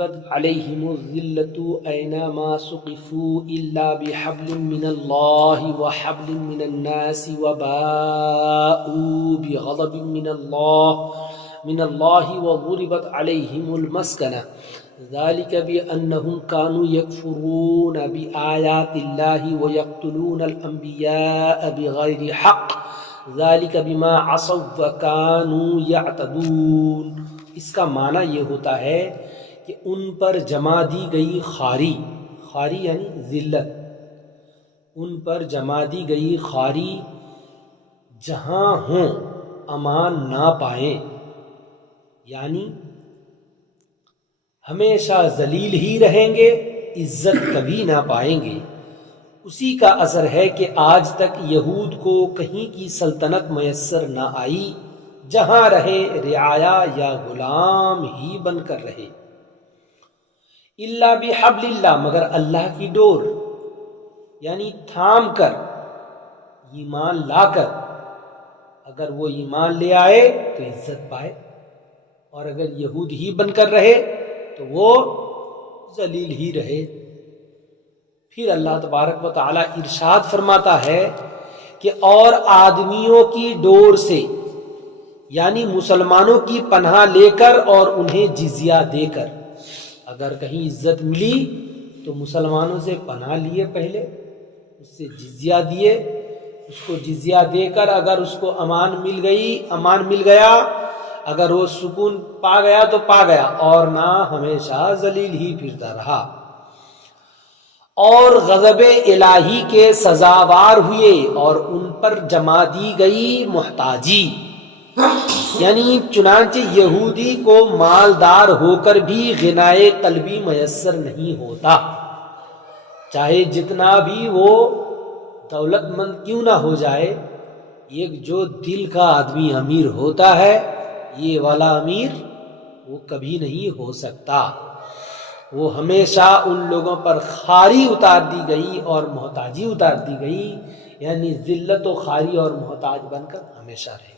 عليهم الذلة أينما سقفوا إلا بحبل من الله وحبل من الناس وباءوا بغضب من الله وضربت عليهم المسكنة ذلك بأنهم كانوا يكفرون بآيات الله ويقتلون الأنبياء بغير حق ذلك بما عصوا وكانوا يعتدون۔ اس کا معنی یہ ہوتا ہے کہ ان پر جما دی گئی خواری یعنی ذلت، ان پر جما دی گئی خواری جہاں ہوں امان نہ پائیں، یعنی ہمیشہ ذلیل ہی رہیں گے، عزت کبھی نہ پائیں گے۔ اسی کا اثر ہے کہ آج تک یہود کو کہیں کی سلطنت میسر نہ آئی، جہاں رہے رعایا یا غلام ہی بن کر رہے۔ الا بحبل اللہ، مگر اللہ کی ڈور، یعنی تھام کر، ایمان لا کر، اگر وہ ایمان لے آئے تو عزت پائے، اور اگر یہود ہی بن کر رہے تو وہ ذلیل ہی رہے۔ پھر اللہ تبارک و تعالی ارشاد فرماتا ہے کہ اور آدمیوں کی ڈور سے، یعنی مسلمانوں کی پناہ لے کر اور انہیں جزیہ دے کر، اگر کہیں عزت ملی تو مسلمانوں سے پناہ لیے، پہلے اس سے جزیہ دیے، اس کو جزیہ دے کر اگر اس کو امان مل گیا، اگر وہ سکون پا گیا تو پا گیا، اور نہ ہمیشہ ذلیل ہی پھرتا رہا۔ اور غضب الہی کے سزاوار ہوئے اور ان پر جما دی گئی محتاجی، یعنی چنانچہ یہودی کو مالدار ہو کر بھی غنائے قلبی میسر نہیں ہوتا، چاہے جتنا بھی وہ دولت مند کیوں نہ ہو جائے۔ ایک جو دل کا آدمی امیر ہوتا ہے، یہ والا امیر وہ کبھی نہیں ہو سکتا۔ وہ ہمیشہ ان لوگوں پر خواری اتار دی گئی اور محتاجی اتار دی گئی، یعنی ذلت و خواری اور محتاج بن کر ہمیشہ رہے۔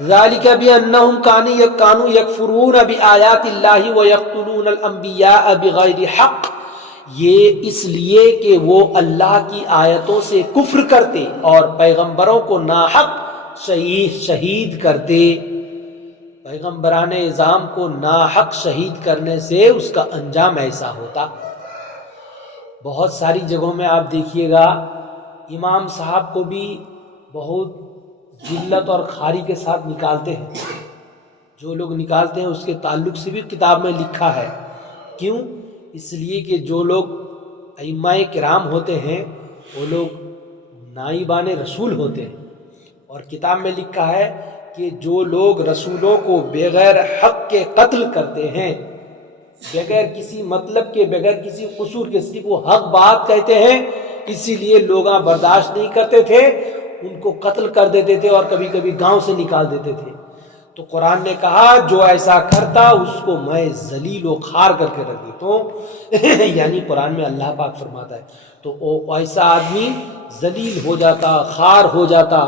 ذالک بأنہم کانوا یکفرون بآیات اللہ ویقتلون الانبیاء بغیر حق، یہ اس لیے کہ وہ اللہ کی آیتوں سے کفر کرتے اور پیغمبروں کو ناحق شہید کرتے۔ پیغمبران اعظام کو ناحق شہید کرنے سے اس کا انجام ایسا ہوتا۔ بہت ساری جگہوں میں آپ دیکھیے گا امام صاحب کو بھی بہت ذلت اور خواری کے ساتھ نکالتے ہیں۔ جو لوگ نکالتے ہیں اس کے تعلق سے بھی کتاب میں لکھا ہے۔ کیوں؟ اس لیے کہ جو لوگ ائمہ کرام ہوتے ہیں وہ لوگ نائبان رسول ہوتے ہیں، اور کتاب میں لکھا ہے کہ جو لوگ رسولوں کو بغیر حق کے قتل کرتے ہیں، بغیر کسی مطلب کے، بغیر کسی قصور کے، صرف وہ حق بات کہتے ہیں، اسی لیے لوگ برداشت نہیں کرتے تھے، ان کو قتل کر دیتے تھے اور کبھی کبھی گاؤں سے نکال دیتے تھے۔ تو قرآن نے کہا جو ایسا کرتا اس کو میں ذلیل و خوار کر کے رکھ دیتا ہوں یعنی قرآن میں اللہ پاک فرماتا ہے۔ تو ایسا آدمی ذلیل ہو جاتا، خوار ہو جاتا،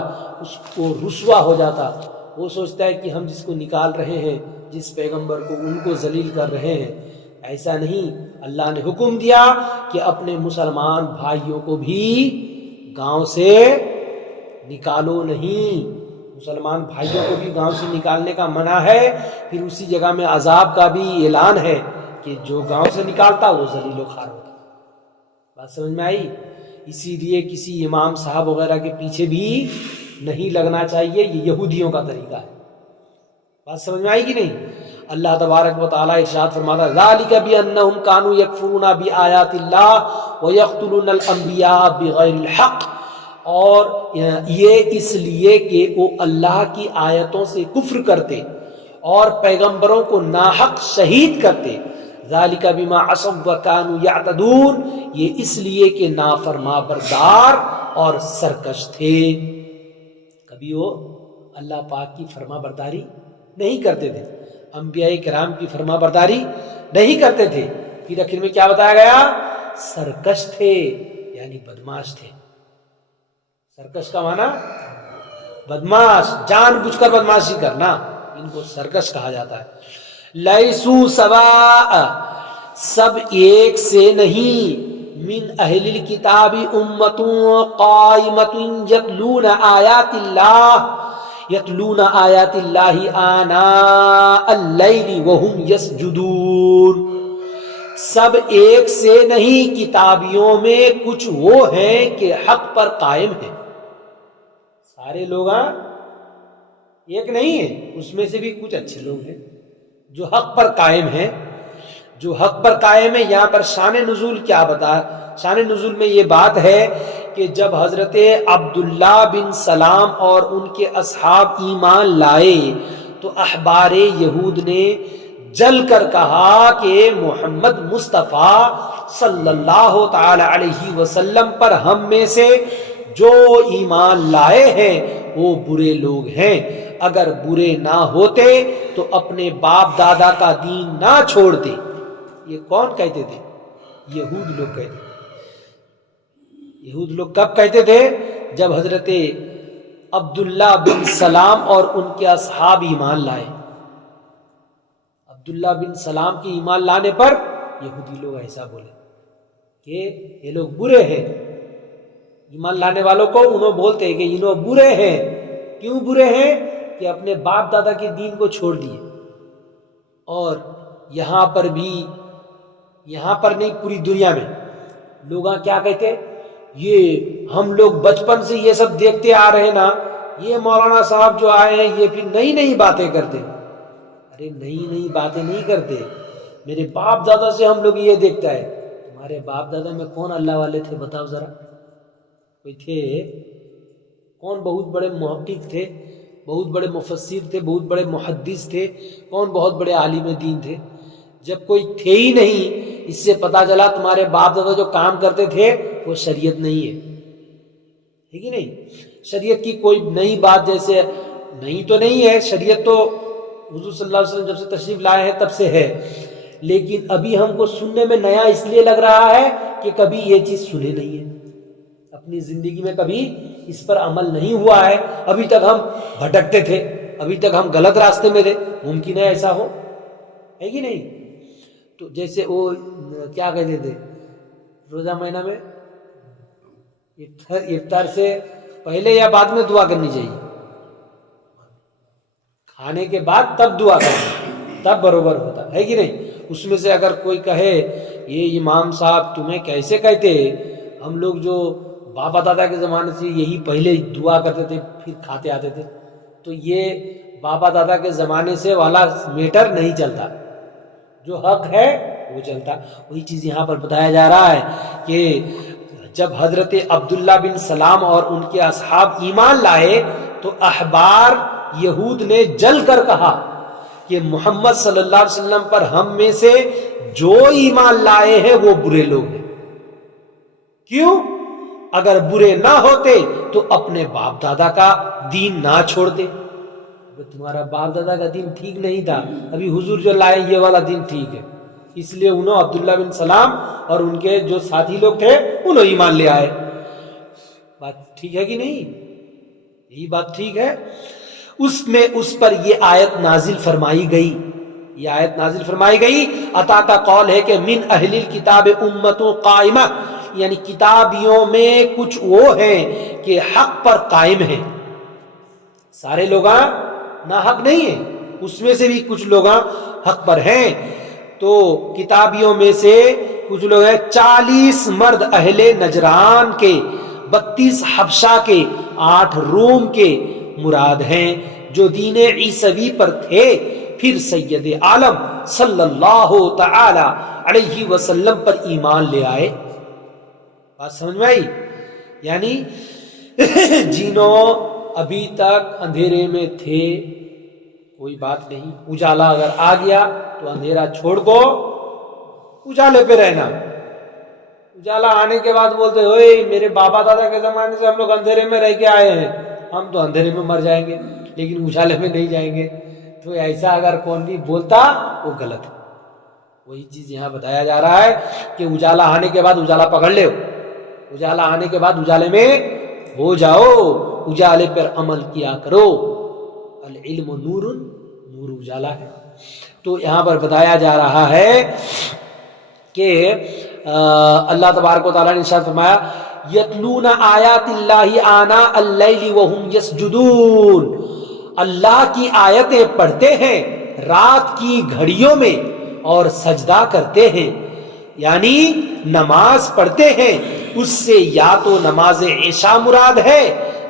اس کو رسوا ہو جاتا۔ وہ سوچتا ہے کہ ہم جس کو نکال رہے ہیں، جس پیغمبر کو، ان کو ذلیل کر رہے ہیں۔ ایسا نہیں، اللہ نے حکم دیا کہ اپنے مسلمان بھائیوں کو بھی گاؤں سے نکالو نہیں، مسلمان بھائیوں کو بھی گاؤں سے نکالنے کا منع ہے۔ پھر اسی جگہ میں عذاب کا بھی اعلان ہے کہ جو گاؤں سے نکالتا وہ ذلیل و خوار ہوتا۔ بات سمجھ میں آئی؟ اسی لیے کسی امام صاحب وغیرہ کے پیچھے بھی نہیں لگنا چاہیے، یہ یہودیوں کا طریقہ ہے۔ بات سمجھ میں آئی کہ نہیں؟ اللہ تبارک و تعالی ارشاد فرماتا ہے ذالک بانہم کانوا یکفرون بآیات اللہ ویقتلون الانبیاء بغیر الحق، اور یہ اس لیے کہ وہ اللہ کی آیتوں سے کفر کرتے اور پیغمبروں کو ناحق شہید کرتے۔ ذالک بما عصوا وکانوا یعتدون، یہ اس لیے کہ نافرما بردار اور سرکش تھے۔ کبھی وہ اللہ پاک کی فرما برداری نہیں کرتے تھے، انبیاء کرام کی فرما برداری نہیں کرتے تھے۔ پھر آخر میں کیا بتایا گیا؟ سرکش تھے، یعنی بدماش تھے۔ سرکش کا معنی بدماش، جان بوجھ کر بدماشی کرنا، ان کو سرکش کہا جاتا ہے۔ لیسو سواء، سب ایک سے نہیں، من اہل الکتاب امۃ قائمۃ یتلون آیات اللہ آناء اللیل وہم یسجدون، سب ایک سے نہیں، کتابیوں میں کچھ وہ ہیں کہ حق پر قائم ہیں۔ سارے لوگ ایک نہیں ہیں، اس میں سے بھی کچھ اچھے لوگ ہیں جو حق پر قائم ہیں، جو حق پر قائم ہے۔ یہاں پر شان نزول کیا بتا؟ شان نزول میں یہ بات ہے کہ جب حضرت عبداللہ بن سلام اور ان کے اصحاب ایمان لائے تو احبار یہود نے جل کر کہا کہ محمد مصطفیٰ صلی اللہ تعالی علیہ وسلم پر ہم میں سے جو ایمان لائے ہیں وہ برے لوگ ہیں، اگر برے نہ ہوتے تو اپنے باپ دادا کا دین نہ چھوڑتے۔ یہ کون کہتے تھے؟ یہود لوگ کہتے تھے۔ یہود لوگ کب کہتے تھے؟ جب حضرت عبداللہ بن سلام اور ان کے اصحاب ایمان لائے۔ عبداللہ بن سلام کی ایمان لانے پر یہودی لوگ ایسا بولے کہ یہ لوگ برے ہیں۔ ایمان لانے والوں کو انہوں بولتے ہیں کہ انہوں برے ہیں۔ کیوں برے ہیں؟ کہ اپنے باپ دادا کے دین کو چھوڑ دیے۔ اور یہاں پر بھی، یہاں پر نہیں پوری دنیا میں لوگ کیا کہتے؟ یہ ہم لوگ بچپن سے یہ سب دیکھتے آ رہے نا، یہ مولانا صاحب جو آئے ہیں یہ پھر نئی نئی باتیں کرتے۔ ارے نئی نئی باتیں نہیں کرتے، میرے باپ دادا سے ہم لوگ یہ دیکھتا ہے۔ تمہارے باپ دادا میں کون اللہ والے تھے بتاؤ ذرا؟ کوئی تھے؟ کون بہت بڑے محقق تھے، بہت بڑے مفسر تھے، بہت بڑے محدث تھے؟ کون بہت بڑے عالم دین تھے؟ جب کوئی تھے ہی نہیں، اس سے پتا چلا تمہارے باپ دادا جو کام کرتے تھے وہ شریعت نہیں ہے کہ نہیں؟ شریعت کی کوئی نئی بات جیسے نہیں تو نہیں ہے، شریعت تو حضور صلی اللہ علیہ وسلم جب سے تشریف لائے ہیں تب سے ہے، لیکن ابھی ہم کو سننے میں نیا اس لیے لگ رہا ہے کہ کبھی یہ چیز سنے نہیں ہے، اپنی زندگی میں کبھی اس پر عمل نہیں ہوا ہے، ابھی تک ہم بھٹکتے تھے، ابھی تک ہم غلط راستے میں تھے۔ ممکن ہے ایسا ہو، ہے کہ نہیں؟ تو جیسے وہ کیا کہتے تھے، روزہ مہینہ میں افطار سے پہلے یا بعد میں دعا کرنی چاہیے؟ کھانے کے بعد تب دعا کرنا، تب برابر ہوتا ہے کہ نہیں؟ اس میں سے اگر کوئی کہے یہ امام صاحب تمہیں کیسے کہتے، ہم لوگ جو بابا دادا کے زمانے سے یہی پہلے دعا کرتے تھے پھر کھاتے آتے تھے، تو یہ بابا دادا کے زمانے سے والا میٹر نہیں چلتا، جو حق ہے وہ چلتا۔ وہی چیز یہاں پر بتایا جا رہا ہے کہ جب حضرت عبداللہ بن سلام اور ان کے اصحاب ایمان لائے تو احبار یہود نے جل کر کہا کہ محمد صلی اللہ علیہ وسلم پر ہم میں سے جو ایمان لائے ہیں وہ برے لوگ ہیں۔ کیوں؟ اگر برے نہ ہوتے تو اپنے باپ دادا کا دین نہ چھوڑتے۔ تمہارا باپ دادا کا دین ٹھیک نہیں تھا، ابھی حضور جو لائے یہ والا دین ٹھیک ہے، اس لیے انہوں عبداللہ بن سلام اور ان کے جو ساتھی لوگ تھے انہوں ایمان لے آئے۔ بات ٹھیک ہے کہ نہیں؟ یہی بات ٹھیک ہے۔ اس میں اس پر یہ آیت نازل فرمائی گئی، یہ آیت نازل فرمائی گئی۔ عطا کا قول ہے کہ من اہل الکتاب امۃ قائمہ، یعنی کتابیوں میں کچھ وہ ہیں کہ حق پر قائم ہیں۔ سارے لوگ نہ حق نہیں ہیں، اس میں سے بھی کچھ لوگ حق پر ہیں۔ تو کتابیوں میں سے کچھ لوگ ہیں 40 مرد اہل نجران کے، 32 حبشہ کے، 8 روم کے مراد ہیں، جو دین عیسوی پر تھے، پھر سید عالم صلی اللہ تعالی علیہ وسلم پر ایمان لے آئے۔ بات سمجھ میں آئی؟ یعنی جنہوں ابھی تک اندھیرے میں تھے کوئی بات نہیں، اجالا اگر آ گیا تو اندھیرا چھوڑ کو اجالے پہ رہنا۔ اجالا آنے کے بعد بولتے ہوئے میرے بابا دادا کے زمانے سے ہم لوگ اندھیرے میں رہ کے آئے ہیں، ہم تو اندھیرے میں مر جائیں گے لیکن اجالے میں نہیں جائیں گے۔ تو ایسا اگر کون بھی بولتا وہ غلط ہے۔ وہی چیز یہاں بتایا جا رہا ہے کہ اجالا آنے کے بعد اجالا پکڑ لے، اجالا آنے کے بعد اجالے میں ہو جاؤ، اجالے پر عمل کیا کرو۔ العلم نور، نور اجالا ہے۔ تو یہاں پر بتایا جا رہا ہے کہ اللہ تبارک و تعالیٰ نے ارشاد فرمایا یتلون آیات اللہ آناء اللیل وہم یسجدون، اللہ کی آیتیں پڑھتے ہیں رات کی گھڑیوں میں اور سجدہ کرتے ہیں، یعنی نماز پڑھتے ہیں۔ اس سے یا تو نماز عشاء مراد ہے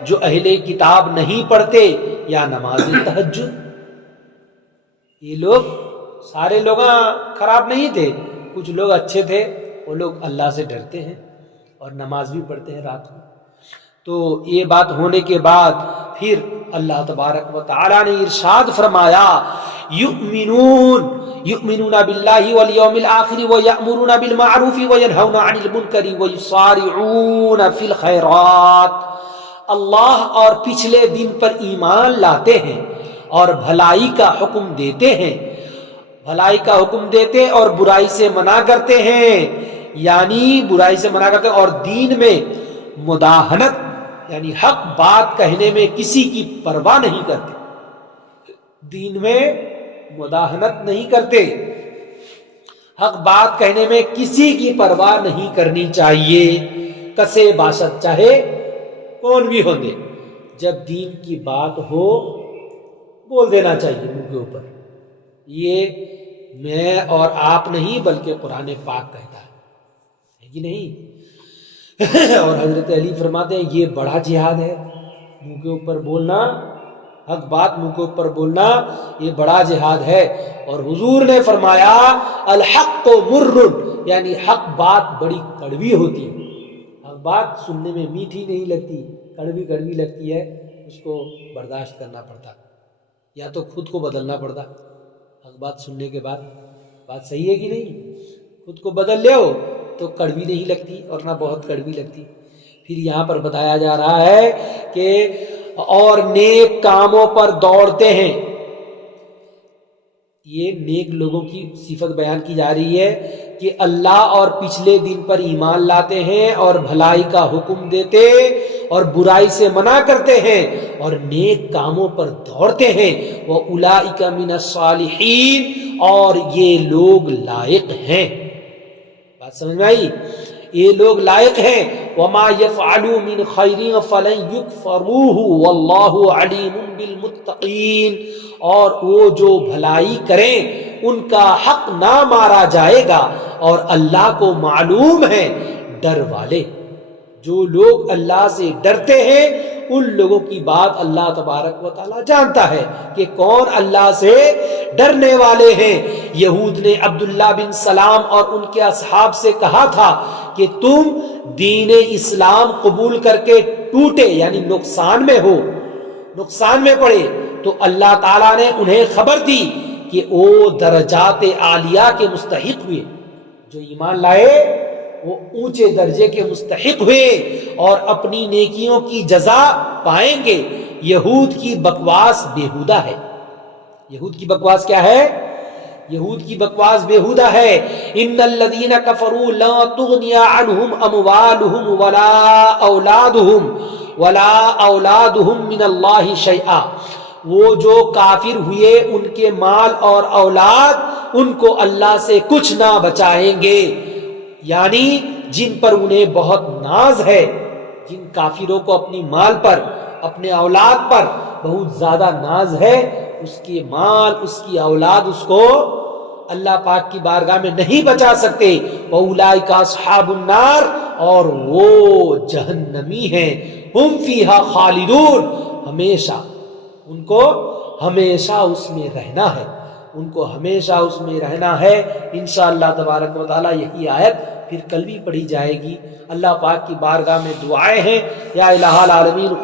جو اہل کتاب نہیں پڑھتے، یا نماز تہجد۔ یہ لوگ سارے لوگ خراب نہیں تھے، کچھ لوگ اچھے تھے، وہ لوگ اللہ سے ڈرتے ہیں اور نماز بھی پڑھتے ہیں رات کو۔ تو یہ بات ہونے کے بعد پھر اللہ تبارک و تعالی نے ارشاد فرمایا یؤمنون باللہ والیوم الآخر ویأمرون بالمعروف وینہون عن المنکر ویسارعون فی الخیرات، اللہ اور پچھلے دن پر ایمان لاتے ہیں اور بھلائی کا حکم دیتے ہیں، بھلائی کا حکم دیتے اور برائی سے منع کرتے ہیں، یعنی برائی سے منع کرتے اور دین میں مداہنت یعنی حق بات کہنے میں کسی کی پرواہ نہیں کرتے، دین میں مداہنت نہیں کرتے، حق بات کہنے میں کسی کی پرواہ نہیں کرنی چاہیے، کسے باشد چاہے کون بھی ہوں دے، جب دین کی بات ہو بول دینا چاہیے منہ کے اوپر۔ یہ میں اور آپ نہیں بلکہ قرآن پاک کہتا ہے کہ نہیں؟ اور حضرت علی فرماتے ہیں یہ بڑا جہاد ہے، منہ کے اوپر بولنا، حق بات منہ کے اوپر بولنا، یہ بڑا جہاد ہے۔ اور حضور نے فرمایا الحق مر، یعنی حق بات بڑی کڑوی ہوتی ہے، حق بات سننے میں میٹھی نہیں لگتی، کڑوی کڑوی لگتی ہے، اس کو برداشت کرنا پڑتا، یا تو خود کو بدلنا پڑتا۔ حق بات سننے کے بعد بات صحیح ہے کہ نہیں، خود کو بدل لے ہو تو کڑوی نہیں لگتی اور نہ بہت کڑوی لگتی۔ پھر یہاں پر بتایا جا رہا ہے کہ اور نیک کاموں پر دوڑتے ہیں، یہ نیک لوگوں کی صفت بیان کی جا رہی ہے کہ اللہ اور پچھلے دن پر ایمان لاتے ہیں اور بھلائی کا حکم دیتے اور برائی سے منع کرتے ہیں اور نیک کاموں پر دوڑتے ہیں، وَأُولَئِكَ مِنَ الصَّالِحِينَ، اور یہ لوگ لائق ہیں۔ بات سمجھ میں آئی؟ یہ لوگ لائق ہیں۔ وَمَا يَفْعَلُوا مِنْ خَيْرٍ فَلَنْ يُكْفَرُوهُ وَاللَّهُ عَلِيمٌ بِالْمُتَّقِينَ، اور وہ جو بھلائی کریں ان کا حق نہ مارا جائے گا اور اللہ کو معلوم ہے ڈر والے۔ جو لوگ اللہ سے ڈرتے ہیں ان لوگوں کی بات اللہ تبارک و تعالیٰ جانتا ہے کہ کون اللہ سے ڈرنے والے ہیں۔ یہود نے عبداللہ بن سلام اور ان کے اصحاب سے کہا تھا کہ تم دین اسلام قبول کر کے ٹوٹے یعنی نقصان میں ہو، نقصان میں پڑے، تو اللہ تعالیٰ نے انہیں خبر دی کہ وہ درجات عالیہ کے مستحق ہوئے، جو ایمان لائے وہ اونچے درجے کے مستحق ہوئے اور اپنی نیکیوں کی جزا پائیں گے۔ یہود کی بکواس بیہودہ ہے۔ یہود کی بکواس کیا ہے؟ یہود کی بکواس بیہودہ ہے۔ ان الذین کفروا لا تغنی عنہم اموالہم ولا اولادہم من اللہ شیئا، وہ جو کافر ہوئے ان کے مال اور اولاد ان کو اللہ سے کچھ نہ بچائیں گے، یعنی جن پر انہیں بہت ناز ہے، جن کافروں کو اپنی مال پر اپنے اولاد پر بہت زیادہ ناز ہے، اس کے مال اس کی اولاد اس کو اللہ پاک کی بارگاہ میں نہیں بچا سکتے۔ وَأُولَئِكَ أَصْحَابُ النَّارِ، اور وہ جہنمی ہیں، ہم فیہا خالدون، ہمیشہ ان کو ہمیشہ اس میں رہنا ہے، ان کو ہمیشہ اس میں رہنا ہے۔ انشاءاللہ تبارک و تعالی یہی آیت پھر کل بھی پڑھی جائے گی۔ اللہ پاک کی بارگاہ میں دعائیں ہیں، یا الہ العالمین